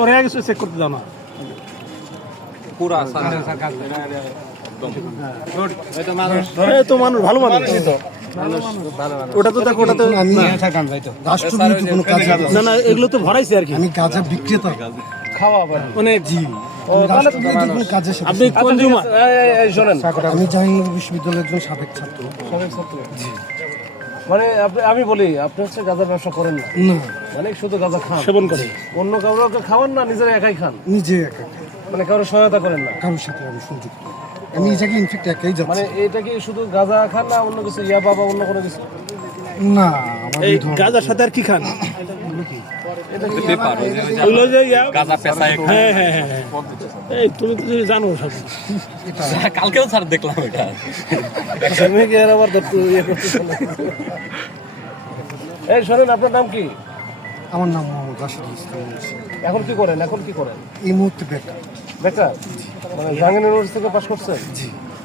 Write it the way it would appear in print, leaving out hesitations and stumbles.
ওরা কিছু চেক করতে দাও না পুরা এই তো মানুষ ভালো মানুষ ওটা তো দেখো ওটা তো রাষ্ট্রবিরোধী কোনো কাজ না না এগুলো তো ভরাইছে আর কি আমি গাঁজা বিক্রেতা অনেক জি রাষ্ট্রবিরোধী কোনো কাজের সাথে আপনি কনজিউমার আমি জাহাঙ্গীরনগর বিশ্ববিদ্যালয়ের একজন সাবেক ছাত্র মানে আমি বলি আপনি হচ্ছে গাঁজার ব্যবসা করেন না না মানে শুধু গাঁজা খান সেবন করে অন্য কাউকে খাওয়ান না নিজেরা একাই খান নিজে একা মানে কারোর সহায়তা করেন না কারোর সাথে আমি সংযুক্ত আমি এই জায়গায় ইনফেক্ট একাই মানে যাচ্ছি এটা কি শুধু গাঁজা খান না অন্য কিছু ইয়াবা বা অন্য কোনো কিছু না আমার এই এই ধরনের গাজার সাথে আর কি খান পেপার ওগুলো যে গাঁজা পেশায় হ্যাঁ হ্যাঁ হ্যাঁ হ্যাঁ। এই তুমি তো জানো সব কালকেও স্যার দেখলাম এটা তুমি কি আর আবার ধরতে ইয়ে করতেছো না? এই শোনেন আপনার নাম কি আমার নাম মোহাম্মদ রাশিদুল ইসলাম এখন কি করেন এখন কি করেন এই মুহূর্তে বেকার বেকার মানে জাহাঙ্গীরনগর থেকে পাশ করছেন জি